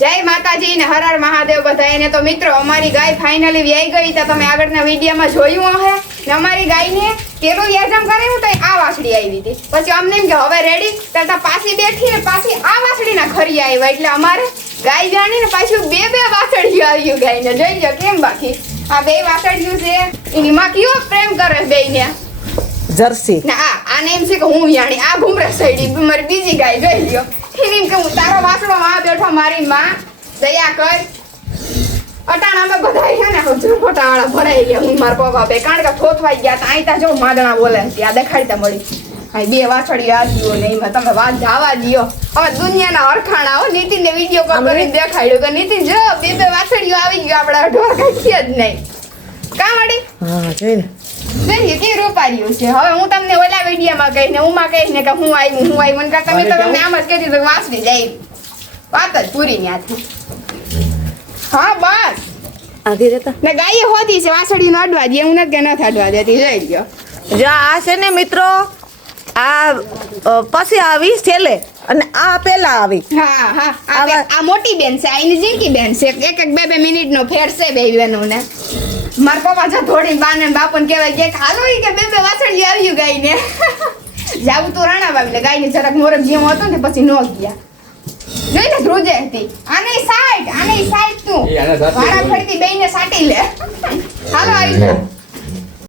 જય માતાજી ને હર હર મહાદેવ બધાને. તો મિત્રો અમારી ગાય ફાઇનલી વ્યાઈ ગઈ તો તમે આગળના વિડીયોમાં જોયું હશે ને અમારી ગાયને કેરું યાજમ કર્યું તો આ વાસળી આવી હતી. પછી અમને એમ કે હવે રેડી કરતા પાછી બેઠી ને પાછી આ વાસળીના ખરી આવ્યા એટલે અમારે ગાય જાણી ને પાછું બે વાસળીઓ આવ્યું ગાયને. જોઈ લો કેમ બાકી આ બે વાસળીઓ છે એની માં કેવો પ્રેમ કરે બેયને જર્સી ને આને એમ છે કે હું જાણી આ ઘુમરે સઈડી મારી બીજી ગાય જોઈ લ્યો. એને એમ કે હું તારો વાસળો માં બેઠો મારી માં દયા કર. અટાણ અમે બધા છે ને ફોટા વાળા ભરાઈ ગયા હું મારા પપ્પા બે કારણ કે થોથવાઈ ગયા તા આઈતા જો માદણા બોલે ત્યાં દેખાડતા મળી હા બે વાછડી આજીઓ ને એમાં તમે વાત જવા દયો. હવે દુનિયાના અરખાણા હો નીતિનને વિડીયો કોલ કરીને દેખાડ્યું કે નીતિન જો બે વાછડીઓ આવી ગયો આપણા ઢોર કાઢીએ જ નહીં કા મળી હા જોઈને જોઈએ કે રૂપાર્યું છે. હવે હું તમને ઓલા વિડીયોમાં કહીને ઉમાં કહીને કે હું આવી મને તમે તો તમને આમ જ કહી દીધું વાસળી જાય વાત જ પૂરી ત્યાંથી. હા બસ આધી રહેતા ને ગાયે હોતી છે વાસળીનો અડવા દે હું નથી કે નથી અડવા દેતી જોઈ લ્યો. જો આ છે ને મિત્રો આ પછી આવી છેલ્લે અને આ પેલા આવી હા હા આ મોટી બેન છે આ એની જીકી બેન છે એક બે મિનિટનો ફેર છે બે બહેનોને. મારા પપ્પા જો થોડી બાને બાપુને કહેવાય કે હાલો ઈ કે બે વાસળી આવ્યું ગાયને જાવું તો રાણા બાબલે ગાયને જરાક મોરક જેવો હતો ને પછી નો ગયા જોઈ ને ધ્રુજે હતી આને સાઈડ તું વાળા ફરતી બેયને સાટી લે હાલો આવી જાઓ.